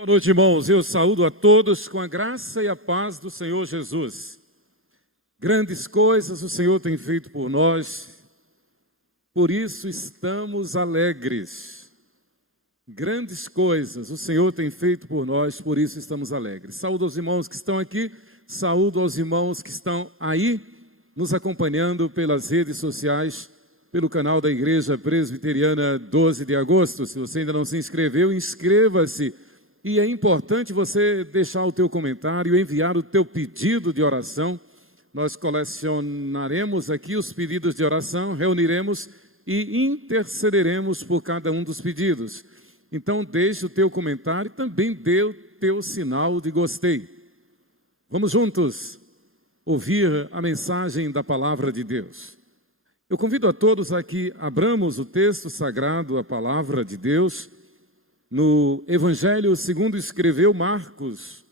Boa noite, irmãos. Eu saúdo a todos com a graça e a paz do Senhor Jesus. Grandes coisas o Senhor tem feito por nós, por isso estamos alegres. Grandes coisas o Senhor tem feito por nós, por isso estamos alegres. Saúdo aos irmãos que estão aqui, saúdo aos irmãos que estão aí, nos acompanhando pelas redes sociais, pelo canal da Igreja Presbiteriana 12 de Agosto. Se você ainda não se inscreveu, inscreva-se. E é importante você deixar o teu comentário, enviar o teu pedido de oração. Nós colecionaremos aqui os pedidos de oração, reuniremos e intercederemos por cada um dos pedidos. Então deixe o teu comentário e também dê o teu sinal de gostei. Vamos juntos ouvir a mensagem da Palavra de Deus. Eu convido a todos a que abramos o texto sagrado, a Palavra de Deus, no Evangelho segundo escreveu Marcos,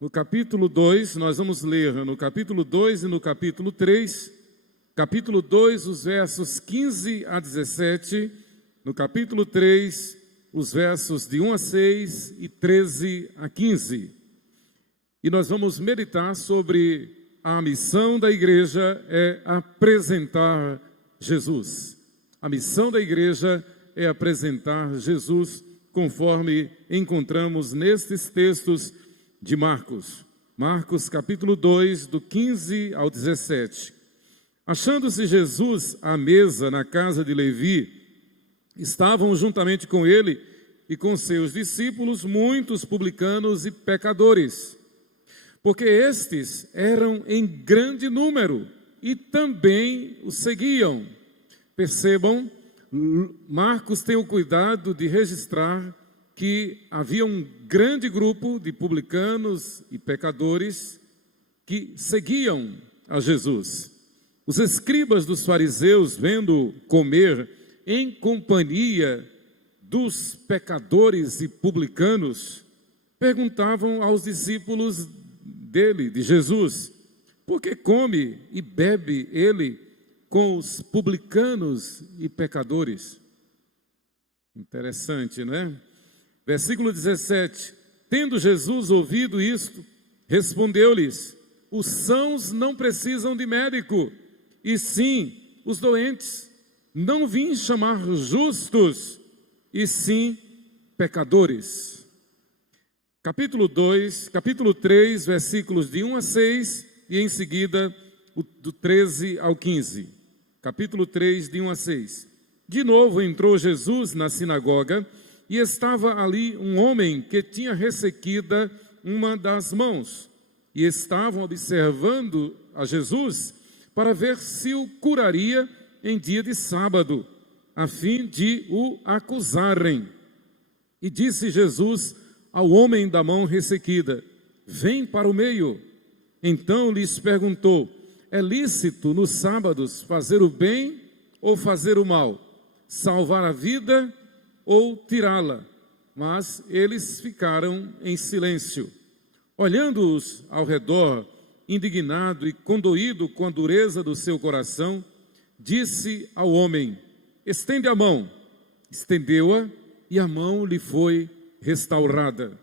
no capítulo 2, nós vamos ler no capítulo 2 e no capítulo 3, capítulo 2, os versos 15 a 17, no capítulo 3, os versos de 1 a 6 e 13 a 15. E nós vamos meditar sobre a missão da igreja é apresentar Jesus. A missão da igreja é apresentar Jesus, conforme encontramos nestes textos de Marcos. Marcos capítulo 2, do 15 ao 17. Achando-se Jesus à mesa na casa de Levi, estavam juntamente com ele e com seus discípulos muitos publicanos e pecadores, porque estes eram em grande número e também o seguiam. Percebam, Marcos tem o cuidado de registrar que havia um grande grupo de publicanos e pecadores que seguiam a Jesus. Os escribas dos fariseus, vendo comer em companhia dos pecadores e publicanos, perguntavam aos discípulos dele, de Jesus, por que come e bebe ele com os publicanos e pecadores? Interessante, né? Versículo 17. Tendo Jesus ouvido isto, respondeu-lhes: os sãos não precisam de médico, e sim os doentes. Não vim chamar justos, e sim pecadores. Capítulo 3, versículos de 1 a 6, e em seguida do 13 ao 15. Capítulo 3, de 1 a 6. De novo entrou Jesus na sinagoga, e estava ali um homem que tinha ressequida uma das mãos, e estavam observando a Jesus para ver se o curaria em dia de sábado, a fim de o acusarem. E disse Jesus ao homem da mão ressequida: vem para o meio. Então lhes perguntou: é lícito nos sábados fazer o bem ou fazer o mal, salvar a vida ou tirá-la? Mas eles ficaram em silêncio. Olhando-os ao redor, indignado e condoído com a dureza do seu coração, disse ao homem: estende a mão. Estendeu-a e a mão lhe foi restaurada.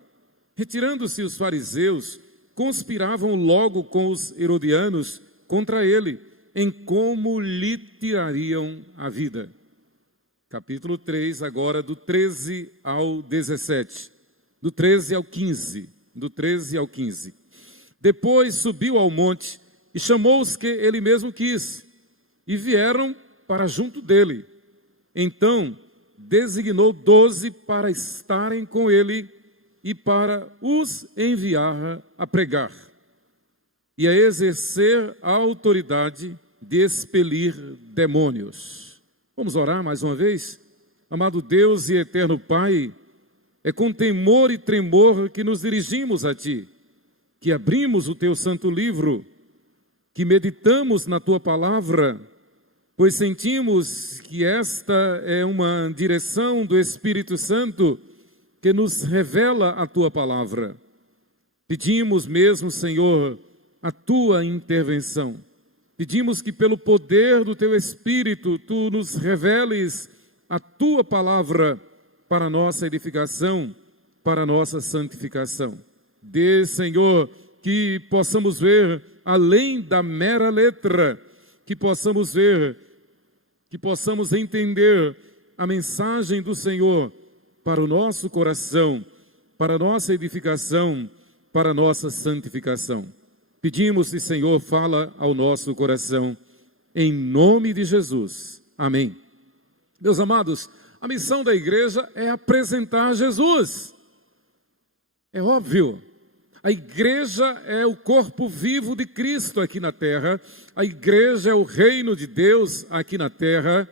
Retirando-se os fariseus, conspiravam logo com os herodianos contra ele, em como lhe tirariam a vida. Capítulo 3, agora do 13 ao 17, do 13 ao 15, do 13 ao 15. Depois subiu ao monte e chamou os que ele mesmo quis, e vieram para junto dele. Então designou 12 para estarem com ele e para os enviar a pregar e a exercer a autoridade de expelir demônios. Vamos orar mais uma vez? Amado Deus e eterno Pai, é com temor e tremor que nos dirigimos a Ti, que abrimos o Teu santo livro, que meditamos na Tua palavra, pois sentimos que esta é uma direção do Espírito Santo que nos revela a Tua palavra. Pedimos mesmo, Senhor, a Tua intervenção. Pedimos que pelo poder do Teu Espírito, Tu nos reveles a Tua palavra para a nossa edificação para a nossa santificação. Dê, Senhor, que possamos ver além da mera letra, que possamos ver, que possamos entender a mensagem do Senhor para o nosso coração, para a nossa edificação, para a nossa santificação. Pedimos que, Senhor, fala ao nosso coração, em nome de Jesus. Amém. Meus amados, a missão da igreja é apresentar Jesus. É óbvio. A igreja é o corpo vivo de Cristo aqui na terra. A igreja é o reino de Deus aqui na terra.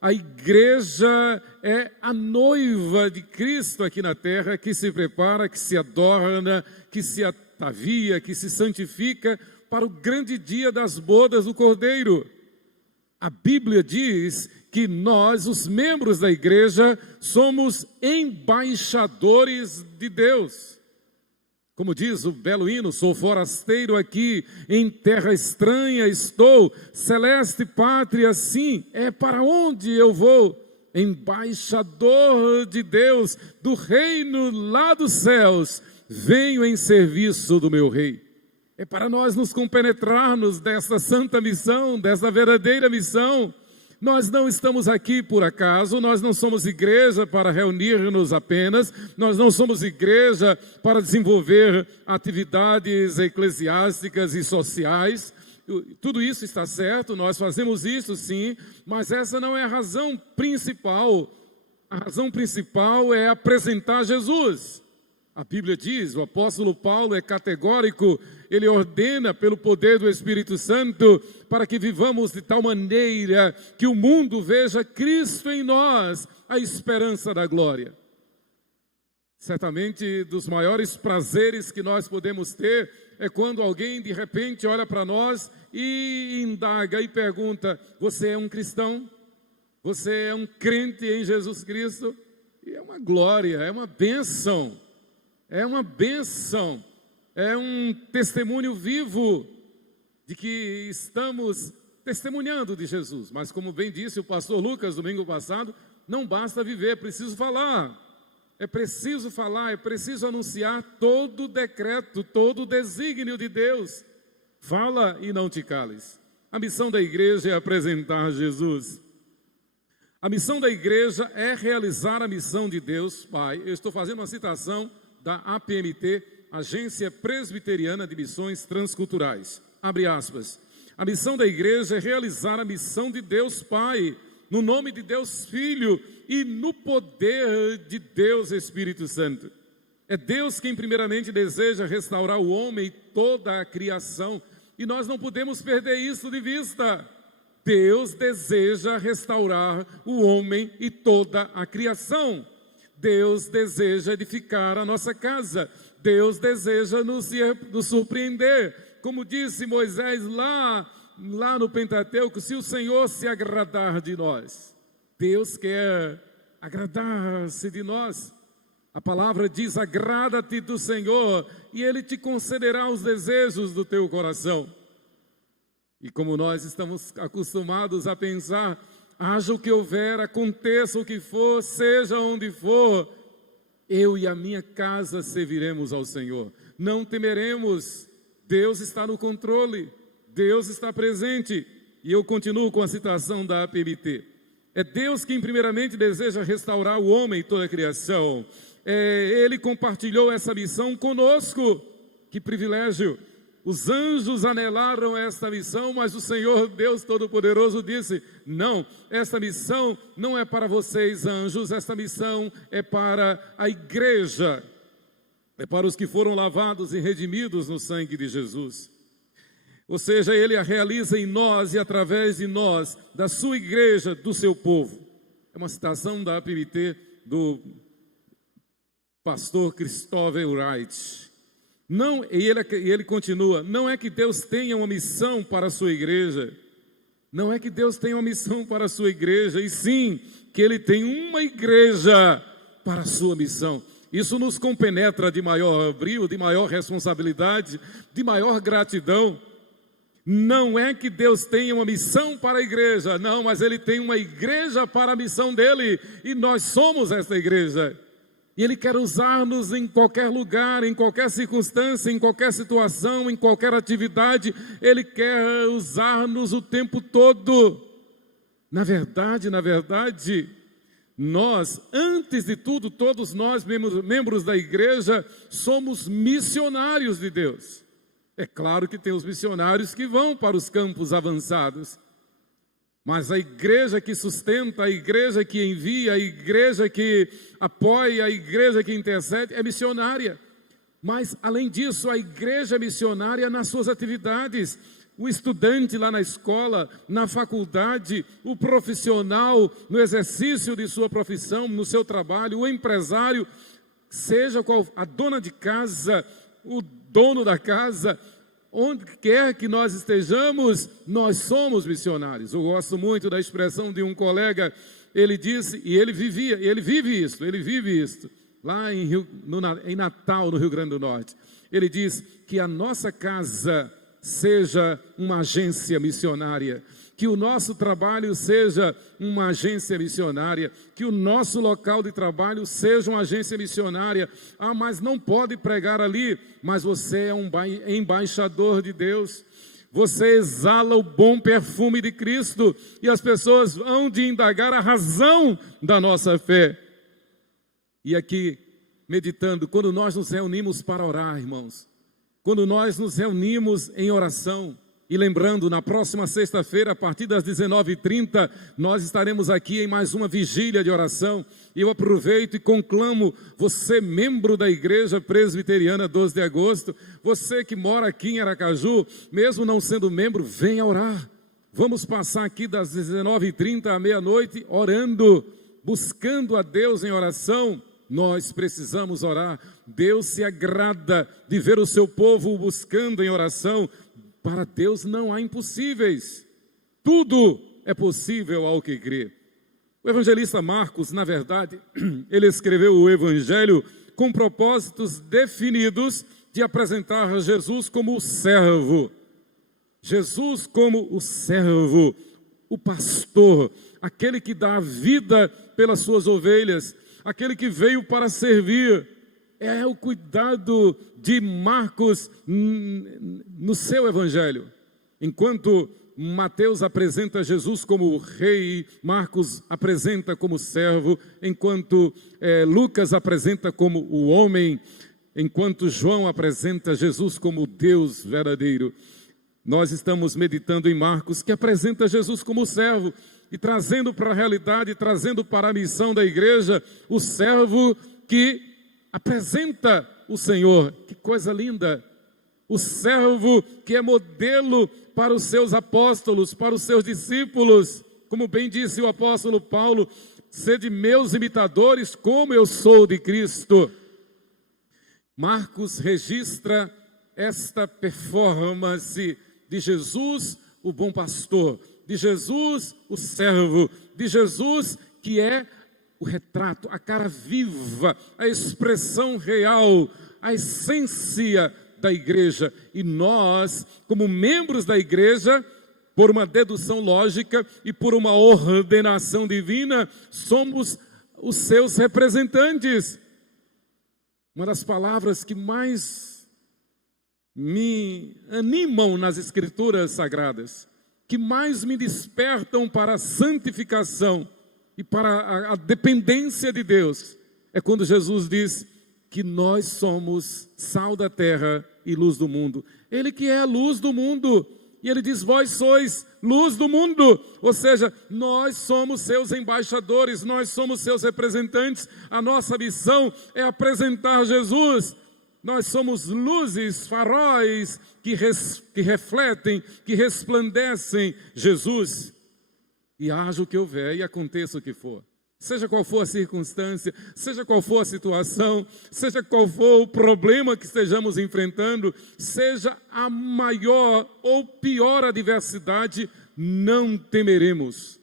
A igreja é a noiva de Cristo aqui na terra, que se prepara, que se adorna, que se atavia, que se santifica para o grande dia das bodas do Cordeiro. A Bíblia diz que nós, os membros da igreja, somos embaixadores de Deus. Como diz o belo hino, sou forasteiro aqui, em terra estranha estou, celeste pátria, sim, é para onde eu vou? Embaixador de Deus, do reino lá dos céus, venho em serviço do meu rei. É para nós nos compenetrarmos dessa santa missão, dessa verdadeira missão. Nós não estamos aqui por acaso, nós não somos igreja para reunir-nos apenas, nós não somos igreja para desenvolver atividades eclesiásticas e sociais. Tudo isso está certo, nós fazemos isso sim, mas essa não é a razão principal. A razão principal é apresentar Jesus. A Bíblia diz, o apóstolo Paulo é categórico, ele ordena pelo poder do Espírito Santo para que vivamos de tal maneira que o mundo veja Cristo em nós, a esperança da glória. Certamente, dos maiores prazeres que nós podemos ter é quando alguém de repente olha para nós e indaga e pergunta, você é um cristão? Você é um crente em Jesus Cristo? E é uma glória, é uma bênção. É uma bênção, é um testemunho vivo de que estamos testemunhando de Jesus. Mas como bem disse o pastor Lucas domingo passado, não basta viver, é preciso falar. É preciso falar, é preciso anunciar todo o decreto, todo o desígnio de Deus. Fala e não te cales. A missão da igreja é apresentar Jesus. A missão da igreja é realizar a missão de Deus Pai. Eu estou fazendo uma citação da APMT, Agência Presbiteriana de Missões Transculturais. Abre aspas. A missão da igreja é realizar a missão de Deus Pai, no nome de Deus Filho e no poder de Deus Espírito Santo. É Deus quem primeiramente deseja restaurar o homem e toda a criação, e nós não podemos perder isso de vista. Deus deseja restaurar o homem e toda a criação. Deus deseja edificar a nossa casa. Deus deseja nos surpreender. Como disse Moisés lá no Pentateuco, se o Senhor se agradar de nós. Deus quer agradar-se de nós. A palavra diz, agrada-te do Senhor e Ele te concederá os desejos do teu coração. E como nós estamos acostumados a pensar, haja o que houver, aconteça o que for, seja onde for, eu e a minha casa serviremos ao Senhor. Não temeremos, Deus está no controle, Deus está presente. E eu continuo com a citação da APMT. É Deus quem primeiramente deseja restaurar o homem e toda a criação. Ele compartilhou essa missão conosco. Que privilégio! Os anjos anelaram esta missão, mas o Senhor Deus Todo-Poderoso disse, não, esta missão não é para vocês, anjos, esta missão é para a igreja, é para os que foram lavados e redimidos no sangue de Jesus. Ou seja, Ele a realiza em nós e através de nós, da sua igreja, do seu povo. É uma citação da APMT do pastor Christopher Wright. Não, e ele continua, não é que Deus tenha uma missão para a sua igreja, não é que Deus tenha uma missão para a sua igreja, e sim, que Ele tem uma igreja para a sua missão. Isso nos compenetra de maior brio, de maior responsabilidade, de maior gratidão. Não é que Deus tenha uma missão para a igreja, não, mas Ele tem uma igreja para a missão dEle, e nós somos essa igreja. E Ele quer usar-nos em qualquer lugar, em qualquer circunstância, em qualquer situação, em qualquer atividade. Ele quer usar-nos o tempo todo. Na verdade, nós, antes de tudo, todos nós, membros da igreja, somos missionários de Deus. É claro que tem os missionários que vão para os campos avançados. Mas a igreja que sustenta, a igreja que envia, a igreja que apoia, a igreja que intercede é missionária. Mas, além disso, a igreja é missionária nas suas atividades. O estudante lá na escola, na faculdade, o profissional no exercício de sua profissão, no seu trabalho, o empresário, seja qual a dona de casa, o dono da casa, onde quer que nós estejamos, nós somos missionários. Eu gosto muito da expressão de um colega, ele disse, e ele vive isso, lá em Natal, no Rio Grande do Norte. Ele diz que a nossa casa seja uma agência missionária, que o nosso trabalho seja uma agência missionária, que o nosso local de trabalho seja uma agência missionária. Ah, mas não pode pregar ali, mas você é um embaixador de Deus, você exala o bom perfume de Cristo, e as pessoas vão de indagar a razão da nossa fé. E aqui, meditando, quando nós nos reunimos para orar, irmãos, quando nós nos reunimos em oração, e lembrando, na próxima sexta-feira, a partir das 19h30, nós estaremos aqui em mais uma vigília de oração. E eu aproveito e conclamo você, membro da Igreja Presbiteriana 12 de Agosto, você que mora aqui em Aracaju, mesmo não sendo membro, venha orar. Vamos passar aqui das 19h30 à meia-noite orando, buscando a Deus em oração. Nós precisamos orar. Deus se agrada de ver o seu povo o buscando em oração. Para Deus não há impossíveis. Tudo é possível ao que crê. O evangelista Marcos, na verdade, ele escreveu o evangelho com propósitos definidos de apresentar Jesus como o servo. Jesus como o servo, o pastor, aquele que dá a vida pelas suas ovelhas, aquele que veio para servir. É o cuidado de Marcos no seu evangelho. Enquanto Mateus apresenta Jesus como o rei, Marcos apresenta como servo, enquanto Lucas apresenta como o homem, enquanto João apresenta Jesus como Deus verdadeiro. Nós estamos meditando em Marcos, que apresenta Jesus como servo, e trazendo para a realidade, trazendo para a missão da igreja, o servo que apresenta o Senhor. Que coisa linda! O servo que é modelo para os seus apóstolos, para os seus discípulos. Como bem disse o apóstolo Paulo, sede meus imitadores, como eu sou de Cristo. Marcos registra esta performance de Jesus, o bom pastor, de Jesus, o servo, de Jesus que é o retrato, a cara viva, a expressão real, a essência da igreja. E nós, como membros da igreja, por uma dedução lógica e por uma ordenação divina, somos os seus representantes. Uma das palavras que mais me animam nas escrituras sagradas, que mais me despertam para a santificação e para a dependência de Deus, é quando Jesus diz que nós somos sal da terra e luz do mundo. Ele que é a luz do mundo, e ele diz, vós sois luz do mundo, ou seja, nós somos seus embaixadores, nós somos seus representantes. A nossa missão é apresentar Jesus. Nós somos luzes, faróis que refletem, que resplandecem Jesus. E haja o que houver e aconteça o que for. Seja qual for a circunstância, seja qual for a situação, seja qual for o problema que estejamos enfrentando, seja a maior ou pior adversidade, não temeremos,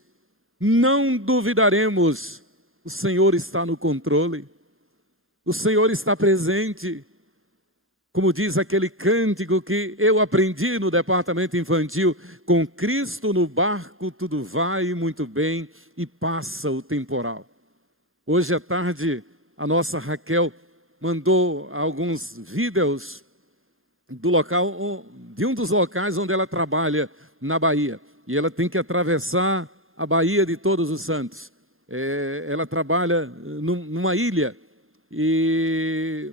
não duvidaremos. O Senhor está no controle, o Senhor está presente. Como diz aquele cântico que eu aprendi no departamento infantil, com Cristo no barco tudo vai muito bem e passa o temporal. Hoje à tarde a nossa Raquel mandou alguns vídeos do local, de um dos locais onde ela trabalha na Bahia. E ela tem que atravessar a Baía de Todos os Santos. Ela trabalha numa ilha e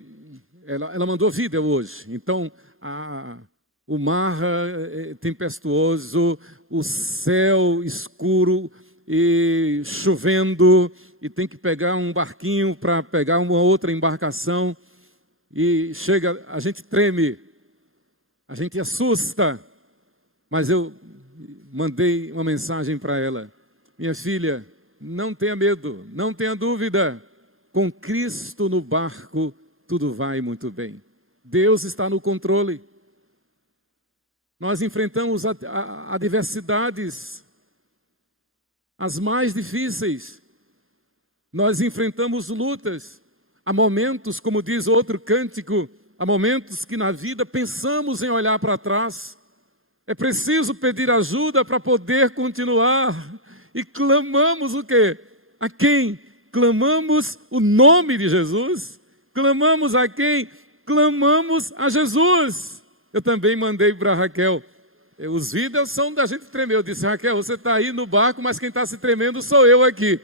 ela mandou vídeo hoje. Então, o mar é tempestuoso, o céu escuro e chovendo, e tem que pegar um barquinho para pegar uma outra embarcação, e chega, a gente treme, a gente assusta, mas eu mandei uma mensagem para ela: minha filha, não tenha medo, não tenha dúvida, com Cristo no barco tudo vai muito bem. Deus está no controle. Nós enfrentamos adversidades, as mais difíceis. Nós enfrentamos lutas. Há momentos, como diz outro cântico, há momentos que na vida pensamos em olhar para trás. É preciso pedir ajuda para poder continuar. E clamamos o quê? A quem? Clamamos o nome de Jesus. Clamamos a quem? Clamamos a Jesus. Eu também mandei para a Raquel. Os vídeos são da gente tremer. Eu disse: Raquel, você está aí no barco, mas quem está se tremendo sou eu aqui.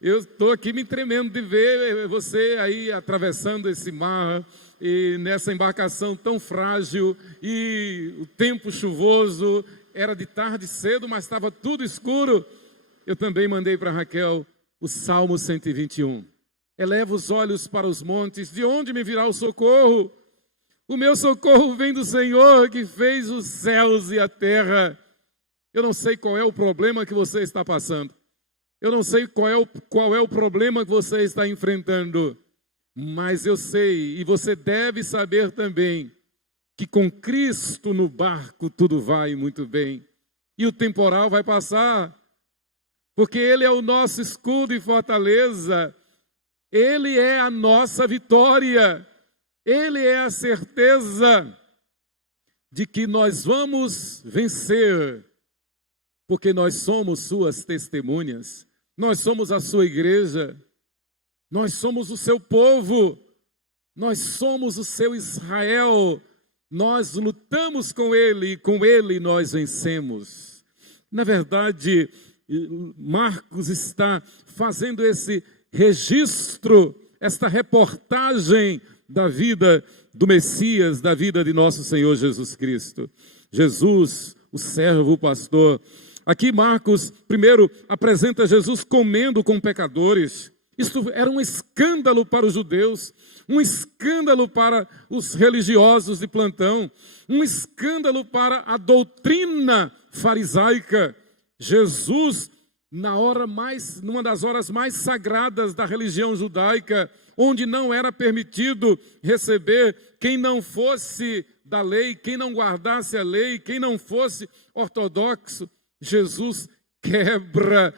Eu estou aqui me tremendo de ver você aí atravessando esse mar, e nessa embarcação tão frágil, e o tempo chuvoso, era de tarde cedo, mas estava tudo escuro. Eu também mandei para a Raquel o Salmo 121. Eleva os olhos para os montes, de onde me virá o socorro? O meu socorro vem do Senhor, que fez os céus e a terra. Eu não sei qual é o problema que você está passando. Eu não sei qual é o problema que você está enfrentando. Mas eu sei, e você deve saber também, que com Cristo no barco tudo vai muito bem. E o temporal vai passar, porque Ele é o nosso escudo e fortaleza. Ele é a nossa vitória. Ele é a certeza de que nós vamos vencer, porque nós somos suas testemunhas, nós somos a sua igreja, nós somos o seu povo, nós somos o seu Israel, nós lutamos com ele e com ele nós vencemos. Na verdade, Marcos está fazendo esse registro, esta reportagem da vida do Messias, da vida de nosso Senhor Jesus Cristo. Jesus, o servo, o pastor. Aqui Marcos, primeiro, apresenta Jesus comendo com pecadores. Isto era um escândalo para os judeus, um escândalo para os religiosos de plantão, um escândalo para a doutrina farisaica. Jesus, numa das horas mais sagradas da religião judaica, onde não era permitido receber quem não fosse da lei, quem não guardasse a lei, quem não fosse ortodoxo, Jesus quebra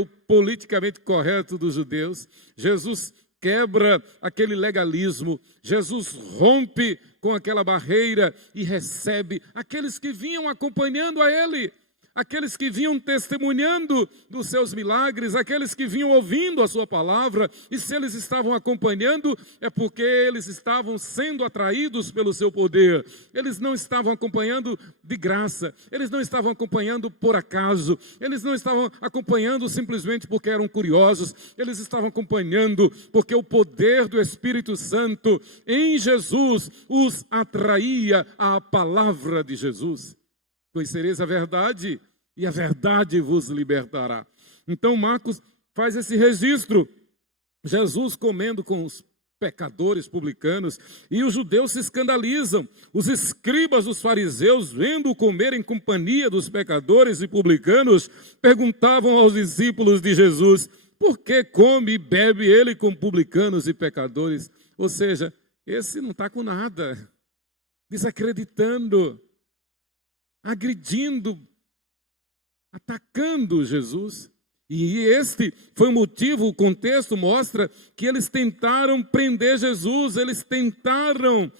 o politicamente correto dos judeus, Jesus quebra aquele legalismo, Jesus rompe com aquela barreira e recebe aqueles que vinham acompanhando a Ele, aqueles que vinham testemunhando dos seus milagres, aqueles que vinham ouvindo a sua palavra, e se eles estavam acompanhando, é porque eles estavam sendo atraídos pelo seu poder. Eles não estavam acompanhando de graça, eles não estavam acompanhando por acaso, eles não estavam acompanhando simplesmente porque eram curiosos, eles estavam acompanhando porque o poder do Espírito Santo em Jesus os atraía à palavra de Jesus. Conhecereis a verdade, e a verdade vos libertará. Então Marcos faz esse registro. Jesus comendo com os pecadores, publicanos, e os judeus se escandalizam. Os escribas dos fariseus, vendo-o comer em companhia dos pecadores e publicanos, perguntavam aos discípulos de Jesus: por que come e bebe ele com publicanos e pecadores? Ou seja, esse não está com nada, desacreditando, agredindo, atacando Jesus. E este foi o motivo, o contexto mostra que eles tentaram prender Jesus, eles tentaram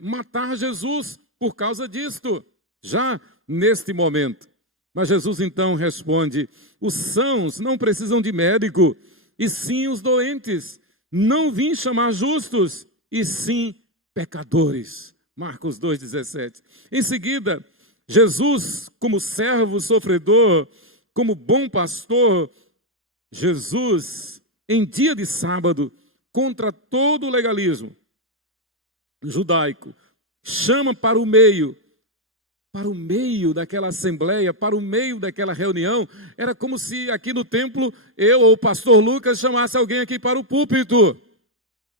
matar Jesus por causa disto, já neste momento. Mas Jesus então responde: os sãos não precisam de médico, e sim os doentes. Não vim chamar justos, e sim pecadores. Marcos 2,17. Em seguida, Jesus, como servo sofredor, como bom pastor, Jesus, em dia de sábado, contra todo o legalismo judaico, chama para o meio daquela assembleia, para o meio daquela reunião. Era como se aqui no templo, eu ou o pastor Lucas chamasse alguém aqui para o púlpito.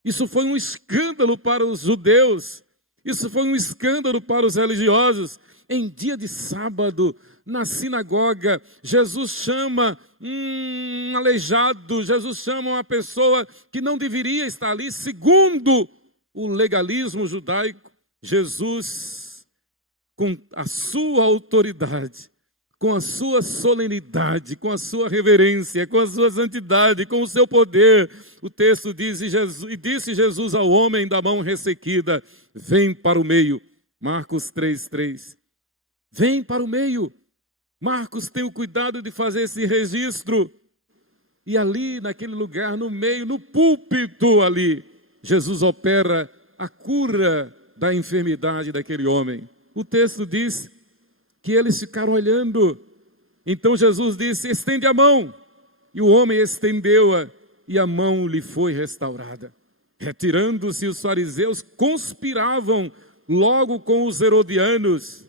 Isso foi um escândalo para os judeus, isso foi um escândalo para os religiosos. Em dia de sábado, na sinagoga, Jesus chama um aleijado, Jesus chama uma pessoa que não deveria estar ali, segundo o legalismo judaico. Jesus, com a sua autoridade, com a sua solenidade, com a sua reverência, com a sua santidade, com o seu poder, o texto diz, e disse Jesus ao homem da mão ressequida, vem para o meio. Marcos 3:3. Vem para o meio. Marcos tem o cuidado de fazer esse registro. E ali, naquele lugar, no meio, no púlpito ali, Jesus opera a cura da enfermidade daquele homem. O texto diz que eles ficaram olhando. Então Jesus disse, estende a mão. E o homem estendeu-a, e a mão lhe foi restaurada. Retirando-se os fariseus, conspiravam logo com os herodianos.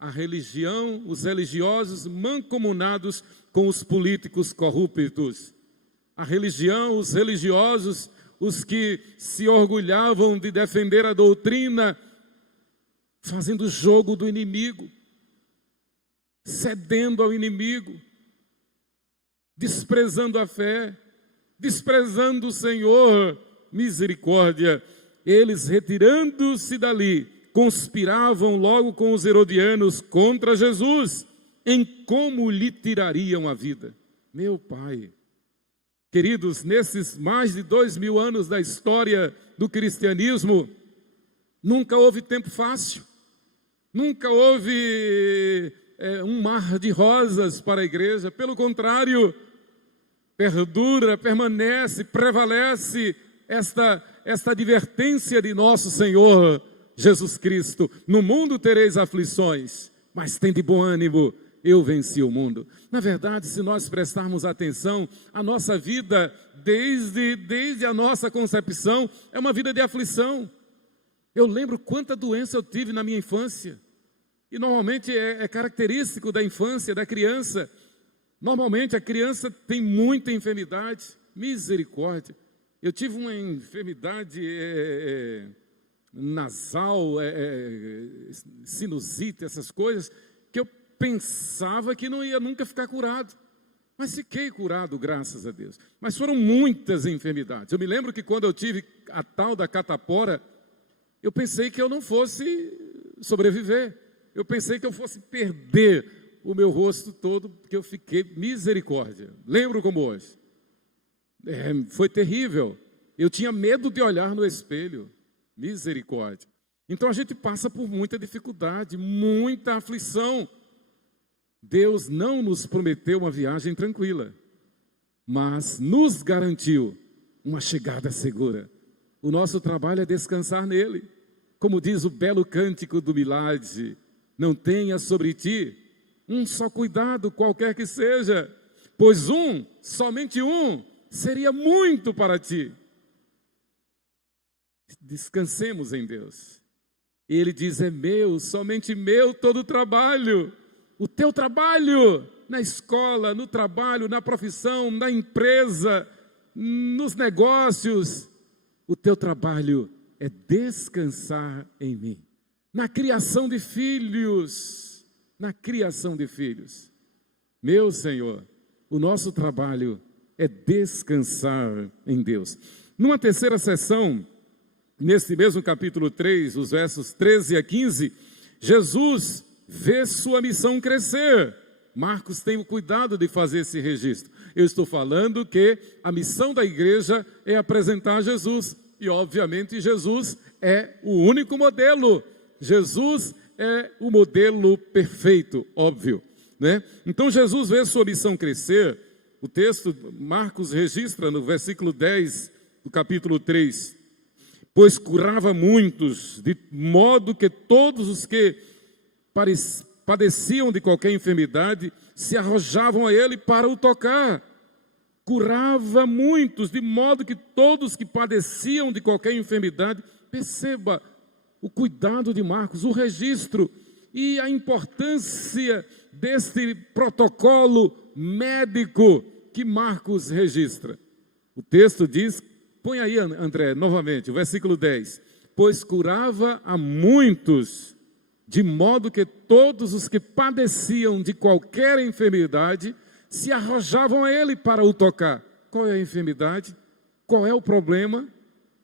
A religião, os religiosos mancomunados com os políticos corruptos. A religião, os religiosos, os que se orgulhavam de defender a doutrina, fazendo jogo do inimigo, cedendo ao inimigo, desprezando a fé, desprezando o Senhor, misericórdia. Eles, retirando-se dali, conspiravam logo com os herodianos contra Jesus, em como lhe tirariam a vida. Meu Pai, queridos, nesses mais de 2000 anos da história do cristianismo, nunca houve tempo fácil, nunca houve um mar de rosas para a igreja. Pelo contrário, perdura, permanece, prevalece esta advertência de nosso Senhor Jesus Cristo. No mundo tereis aflições, mas tende bom ânimo, eu venci o mundo. Na verdade, se nós prestarmos atenção, a nossa vida, desde a nossa concepção, é uma vida de aflição. Eu lembro quanta doença eu tive na minha infância. E normalmente é característico da infância, da criança. Normalmente a criança tem muita enfermidade. Misericórdia. Eu tive uma enfermidade nasal, sinusite, essas coisas, que eu pensava que não ia nunca ficar curado. Mas fiquei curado, graças a Deus. Mas foram muitas enfermidades. Eu me lembro que quando eu tive a tal da catapora, eu pensei que eu não fosse sobreviver. Eu pensei que eu fosse perder o meu rosto todo, porque eu fiquei, misericórdia. Lembro como hoje. Foi terrível. Eu tinha medo de olhar no espelho. Misericórdia. Então a gente passa por muita dificuldade, muita aflição. Deus não nos prometeu uma viagem tranquila, mas nos garantiu uma chegada segura. O nosso trabalho é descansar nele. Como diz o belo cântico do Milagre, não tenha sobre ti um só cuidado, qualquer que seja, pois somente um, seria muito para ti. Descansemos em Deus. Ele diz, é meu, somente meu todo o trabalho. O teu trabalho na escola, no trabalho, na profissão, na empresa, nos negócios. O teu trabalho é descansar em mim. Na criação de filhos. Na criação de filhos. Meu Senhor, o nosso trabalho é descansar em Deus. Numa terceira sessão, nesse mesmo capítulo 3, os versos 13 a 15, Jesus vê sua missão crescer. Marcos tem o cuidado de fazer esse registro. Eu estou falando que a missão da igreja é apresentar Jesus. E obviamente Jesus é o único modelo. Jesus é o modelo perfeito, óbvio, né? Então Jesus vê sua missão crescer o texto, Marcos registra no versículo 10 do capítulo 3, pois curava muitos, de modo que todos os que padeciam de qualquer enfermidade se arrojavam a ele para o tocar. Curava muitos, de modo que todos que padeciam de qualquer enfermidade, perceba o cuidado de Marcos, o registro e a importância deste protocolo médico que Marcos registra. O texto diz, põe aí, André, novamente, o versículo 10. Pois curava a muitos, de modo que todos os que padeciam de qualquer enfermidade se arrojavam a ele para o tocar. Qual é a enfermidade? Qual é o problema?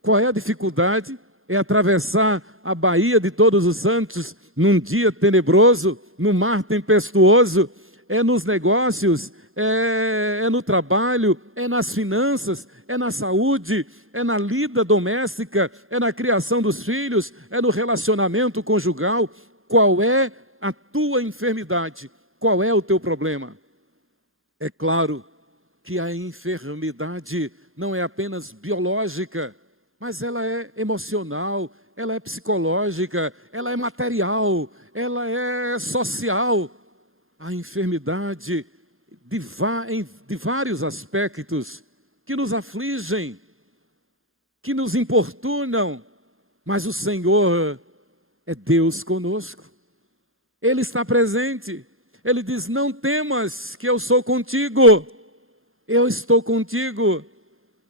Qual é a dificuldade? É atravessar a Baía de Todos os Santos num dia tenebroso, num mar tempestuoso, é nos negócios, é no trabalho, é nas finanças, é na saúde, é na lida doméstica, é na criação dos filhos, é no relacionamento conjugal. Qual é a tua enfermidade? Qual é o teu problema? É claro que a enfermidade não é apenas biológica, mas ela é emocional, ela é psicológica, ela é material, ela é social. A enfermidade de vários aspectos que nos afligem, que nos importunam, mas o Senhor é Deus conosco. Ele está presente. Ele diz, não temas que eu sou contigo. Eu estou contigo.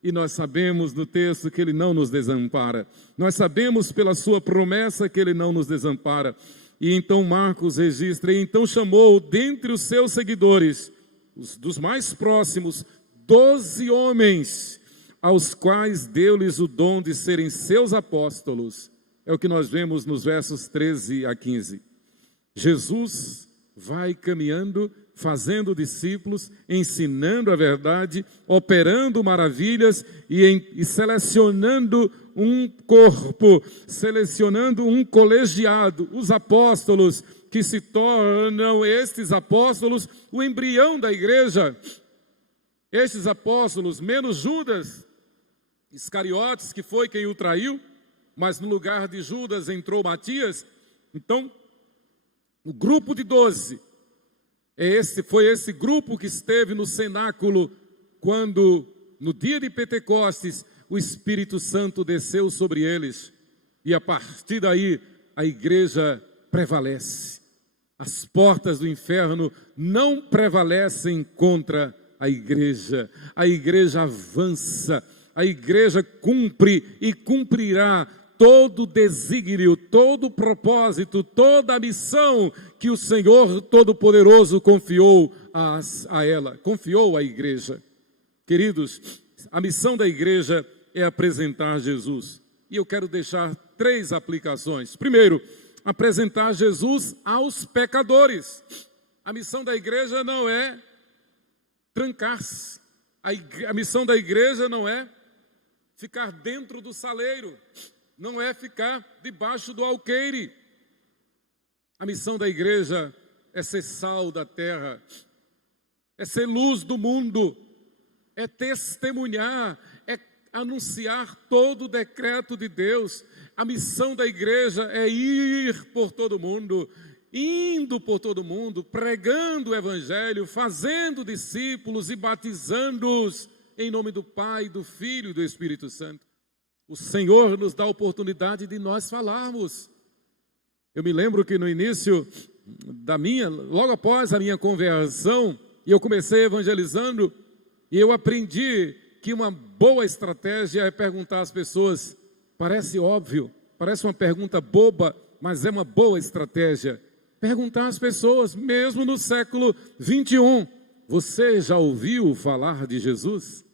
E nós sabemos no texto que Ele não nos desampara. Nós sabemos pela sua promessa que Ele não nos desampara. E então Marcos registra, e então chamou dentre os seus seguidores, dos mais próximos, 12 homens, aos quais deu-lhes o dom de serem seus apóstolos. É o que nós vemos nos versos 13 a 15. Jesus vai caminhando, fazendo discípulos, ensinando a verdade, operando maravilhas e selecionando um corpo, selecionando um colegiado, os apóstolos, que se tornam estes apóstolos o embrião da igreja. Estes apóstolos, menos Judas Iscariotes, que foi quem o traiu, mas no lugar de Judas entrou Matias. Então, o grupo de 12, foi esse grupo que esteve no cenáculo quando, no dia de Pentecostes, o Espírito Santo desceu sobre eles. E a partir daí, a igreja prevalece. As portas do inferno não prevalecem contra a igreja. A igreja avança, a igreja cumpre e cumprirá todo o desígnio, todo o propósito, toda a missão que o Senhor Todo-Poderoso confiou a ela, confiou à igreja. Queridos, a missão da igreja é apresentar Jesus. E eu quero deixar 3 aplicações. Primeiro, apresentar Jesus aos pecadores. A missão da igreja não é trancar-se. A missão da igreja não é ficar dentro do saleiro, não é ficar debaixo do alqueire. A missão da igreja é ser sal da terra, é ser luz do mundo, é testemunhar, é anunciar todo o decreto de Deus. A missão da igreja é ir por todo mundo, indo por todo mundo, pregando o evangelho, fazendo discípulos e batizando-os em nome do Pai, do Filho e do Espírito Santo. O Senhor nos dá a oportunidade de nós falarmos. Eu me lembro que no início logo após a minha conversão, e eu comecei evangelizando, e eu aprendi que uma boa estratégia é perguntar às pessoas. Parece óbvio, parece uma pergunta boba, mas é uma boa estratégia. Perguntar às pessoas, mesmo no século 21, você já ouviu falar de Jesus?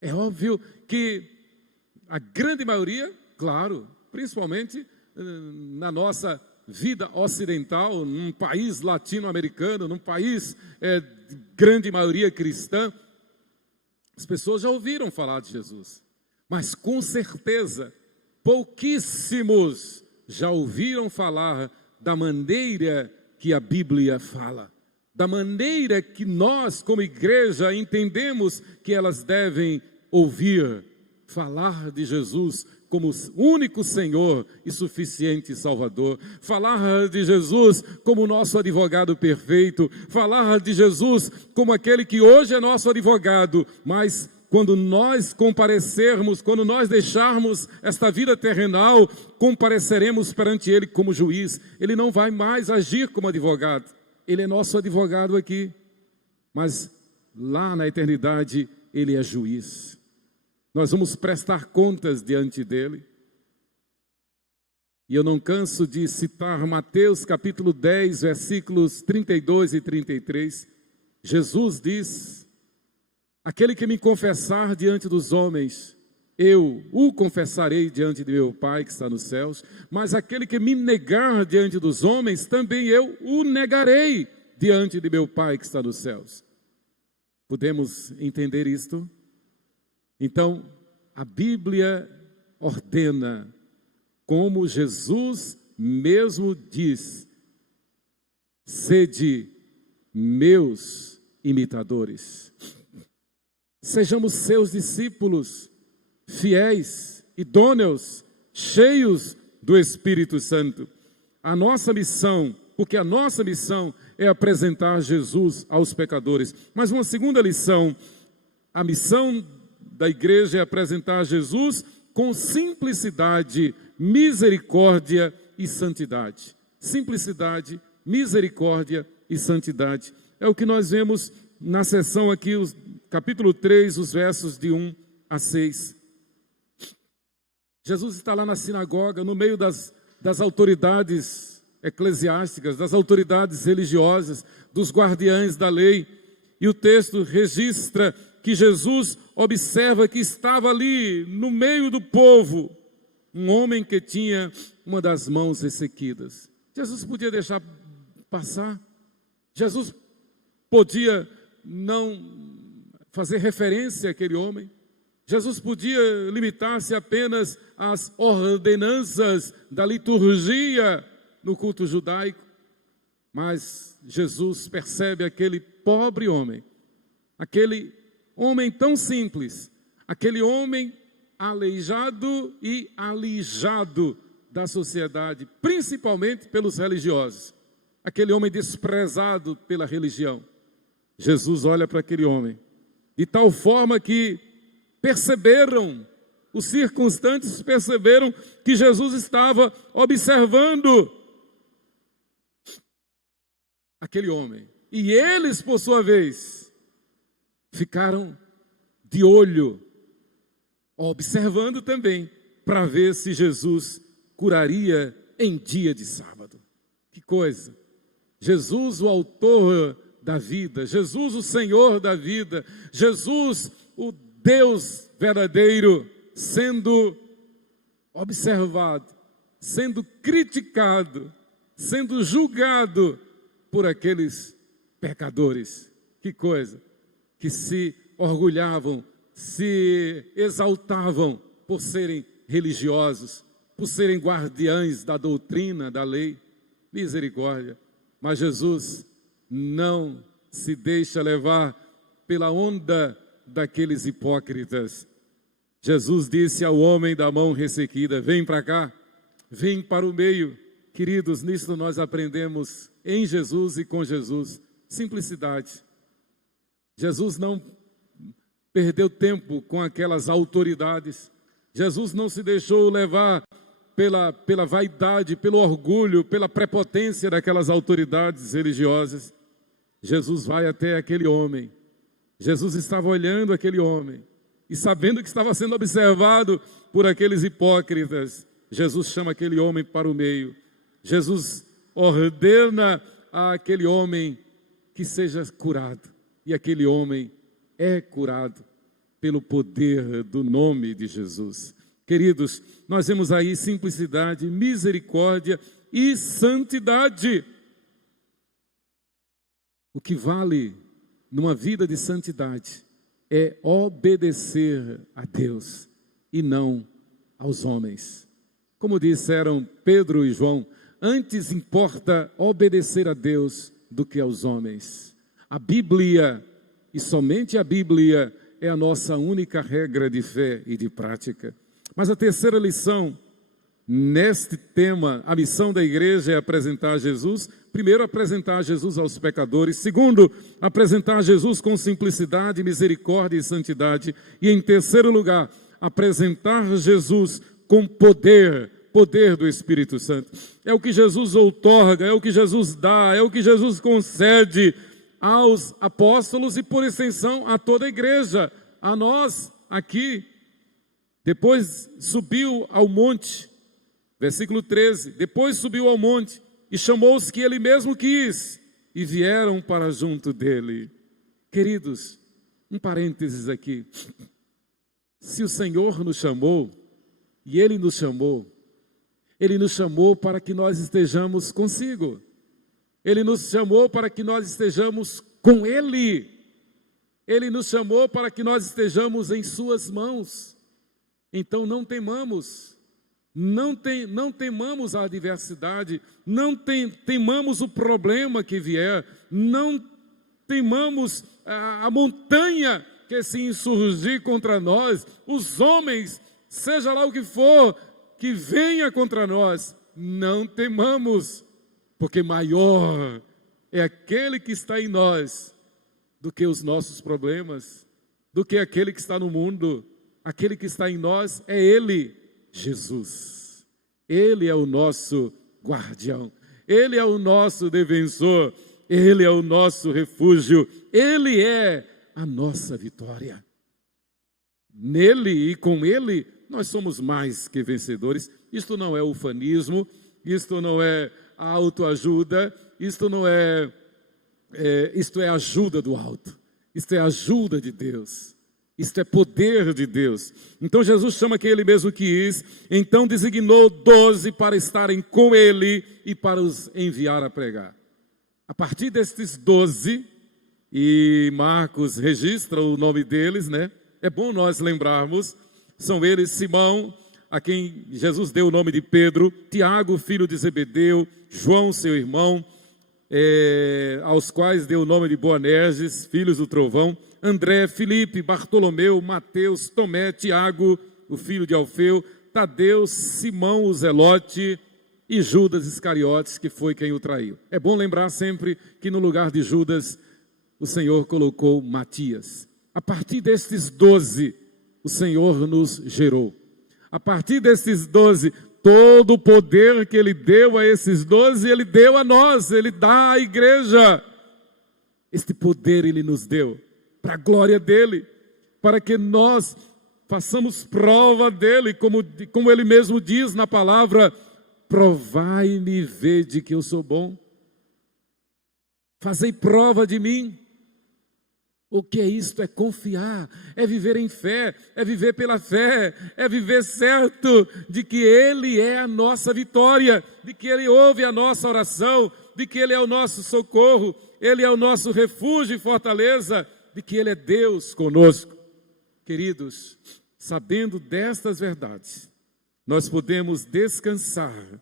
É óbvio que a grande maioria, claro, principalmente na nossa vida ocidental, num país latino-americano, num país de grande maioria cristã, as pessoas já ouviram falar de Jesus. Mas com certeza, pouquíssimos já ouviram falar da maneira que a Bíblia fala. da maneira que nós, como igreja, entendemos que elas devem ouvir falar de Jesus como único Senhor e suficiente Salvador, falar de Jesus como nosso advogado perfeito, falar de Jesus como aquele que hoje é nosso advogado, mas quando nós comparecermos, quando nós deixarmos esta vida terrenal, compareceremos perante Ele como juiz. Ele não vai mais agir como advogado, Ele é nosso advogado aqui, mas lá na eternidade Ele é juiz. Nós vamos prestar contas diante dele. E eu não canso de citar Mateus capítulo 10, versículos 32 e 33. Jesus diz: aquele que me confessar diante dos homens, eu o confessarei diante de meu Pai que está nos céus, mas aquele que me negar diante dos homens, também eu o negarei diante de meu Pai que está nos céus. Podemos entender isto? Então, a Bíblia ordena, como Jesus mesmo diz: sede meus imitadores. Sejamos seus discípulos, fiéis, idôneos, cheios do Espírito Santo. A nossa missão, porque a nossa missão é apresentar Jesus aos pecadores. Mas uma segunda lição, a missão da igreja é apresentar Jesus com simplicidade, misericórdia e santidade. Simplicidade, misericórdia e santidade. É o que nós vemos na seção aqui, capítulo 3, os versos de 1 a 6. Jesus está lá na sinagoga, no meio das autoridades eclesiásticas, das autoridades religiosas, dos guardiães da lei. E o texto registra que Jesus observa que estava ali, no meio do povo, um homem que tinha uma das mãos ressequidas. Jesus podia deixar passar. Jesus podia não fazer referência àquele homem. Jesus podia limitar-se apenas às ordenanças da liturgia no culto judaico. Mas Jesus percebe aquele pobre homem, aquele homem tão simples, aquele homem aleijado e alijado da sociedade, principalmente pelos religiosos, aquele homem desprezado pela religião. Jesus olha para aquele homem, de tal forma que os circunstantes perceberam que Jesus estava observando aquele homem. E eles, por sua vez, ficaram de olho, observando também, para ver se Jesus curaria em dia de sábado. Que coisa! Jesus, o autor da vida, Jesus, o Senhor da vida, Jesus, o Deus verdadeiro, sendo observado, sendo criticado, sendo julgado por aqueles pecadores. Que coisa! Que se orgulhavam, se exaltavam por serem religiosos, por serem guardiães da doutrina, da lei. Misericórdia! Mas Jesus não se deixa levar pela onda daqueles hipócritas. Jesus disse ao homem da mão ressequida: vem para cá, vem para o meio. Queridos, nisso nós aprendemos em Jesus e com Jesus simplicidade. Jesus não perdeu tempo com aquelas autoridades. Jesus não se deixou levar pela vaidade, pelo orgulho, pela prepotência daquelas autoridades religiosas. Jesus vai até aquele homem. Jesus estava olhando aquele homem e sabendo que estava sendo observado por aqueles hipócritas. Jesus chama aquele homem para o meio. Jesus ordena àquele homem que seja curado. E aquele homem é curado pelo poder do nome de Jesus. Queridos, nós vemos aí simplicidade, misericórdia e santidade. O que vale numa vida de santidade é obedecer a Deus e não aos homens. Como disseram Pedro e João, antes importa obedecer a Deus do que aos homens. A Bíblia, e somente a Bíblia, é a nossa única regra de fé e de prática. Mas a terceira lição, neste tema, a missão da igreja é apresentar Jesus. Primeiro, apresentar Jesus aos pecadores. Segundo, apresentar Jesus com simplicidade, misericórdia e santidade. E em terceiro lugar, apresentar Jesus com poder do Espírito Santo. É o que Jesus outorga, é o que Jesus dá, é o que Jesus concede aos apóstolos e, por extensão, a toda a igreja, a nós aqui. Depois subiu ao monte, versículo 13, depois subiu ao monte e chamou os que ele mesmo quis e vieram para junto dele. Queridos, um parênteses aqui. Se o Senhor nos chamou, e Ele nos chamou para que nós estejamos consigo. Ele nos chamou para que nós estejamos com Ele. Ele nos chamou para que nós estejamos em suas mãos. Então não temamos. Não temamos a adversidade, não temamos o problema que vier, não temamos a montanha que se insurgir contra nós, os homens, seja lá o que for, que venha contra nós, não temamos, porque maior é aquele que está em nós do que os nossos problemas, do que aquele que está no mundo. Aquele que está em nós é Ele, Jesus. Ele é o nosso guardião, Ele é o nosso defensor, Ele é o nosso refúgio, Ele é a nossa vitória. Nele e com Ele nós somos mais que vencedores. Isto não é ufanismo, isto não é autoajuda, isto é ajuda do alto, isto é ajuda de Deus. Isto é poder de Deus. Então Jesus chama quem Ele mesmo quis, então designou 12 para estarem com Ele e para os enviar a pregar. A partir destes 12, e Marcos registra o nome deles, né? É bom nós lembrarmos, são eles Simão, a quem Jesus deu o nome de Pedro, Tiago, filho de Zebedeu, João, seu irmão, aos quais deu o nome de Boanerges, filhos do trovão, André, Filipe, Bartolomeu, Mateus, Tomé, Tiago, o filho de Alfeu, Tadeu, Simão, o Zelote e Judas Iscariotes, que foi quem o traiu. É bom lembrar sempre que no lugar de Judas, o Senhor colocou Matias. A partir destes 12, o Senhor nos gerou. A partir destes 12, todo o poder que Ele deu a esses 12, Ele deu a nós, Ele dá à igreja. Este poder Ele nos deu para a glória dEle, para que nós façamos prova dEle, como Ele mesmo diz na palavra, provai-me e vede que eu sou bom. Fazei prova de mim. O que é isto? É confiar, é viver em fé, é viver pela fé, é viver certo de que Ele é a nossa vitória, de que Ele ouve a nossa oração, de que Ele é o nosso socorro, Ele é o nosso refúgio e fortaleza, de que Ele é Deus conosco. Queridos, sabendo destas verdades, nós podemos descansar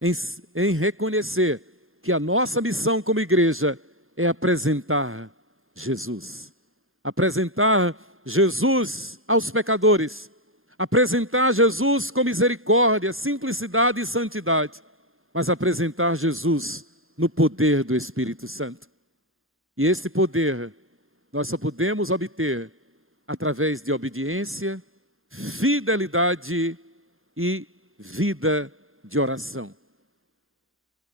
em reconhecer que a nossa missão como igreja é apresentar Jesus. Apresentar Jesus aos pecadores. Apresentar Jesus com misericórdia, simplicidade e santidade. Mas apresentar Jesus no poder do Espírito Santo. E esse poder nós só podemos obter através de obediência, fidelidade e vida de oração.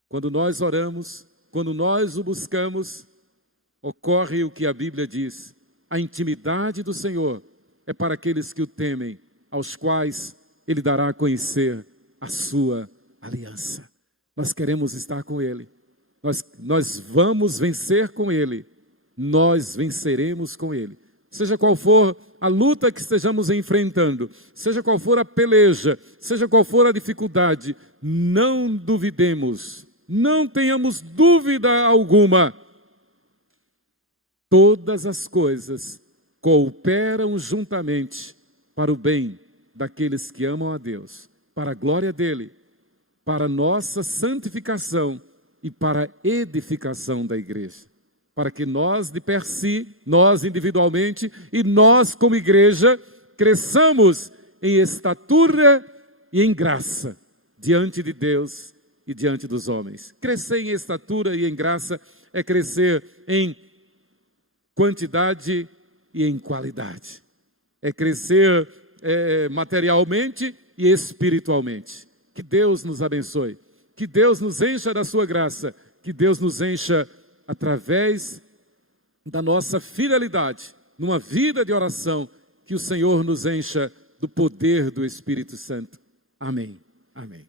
Quando nós oramos, quando nós o buscamos, ocorre o que a Bíblia diz: a intimidade do Senhor é para aqueles que o temem, aos quais Ele dará a conhecer a sua aliança. Nós queremos estar com Ele, nós vamos vencer com Ele, nós venceremos com Ele. Seja qual for a luta que estejamos enfrentando, seja qual for a peleja, seja qual for a dificuldade, não duvidemos, não tenhamos dúvida alguma. Todas as coisas cooperam juntamente para o bem daqueles que amam a Deus, para a glória dEle, para a nossa santificação e para a edificação da igreja. para que nós de per si, nós individualmente e nós como igreja, cresçamos em estatura e em graça diante de Deus e diante dos homens. Crescer em estatura e em graça é crescer em quantidade e em qualidade. É crescer materialmente e espiritualmente. Que Deus nos abençoe. Que Deus nos encha da sua graça. Que Deus nos encha através da nossa fidelidade, numa vida de oração, que o Senhor nos encha do poder do Espírito Santo. Amém. Amém.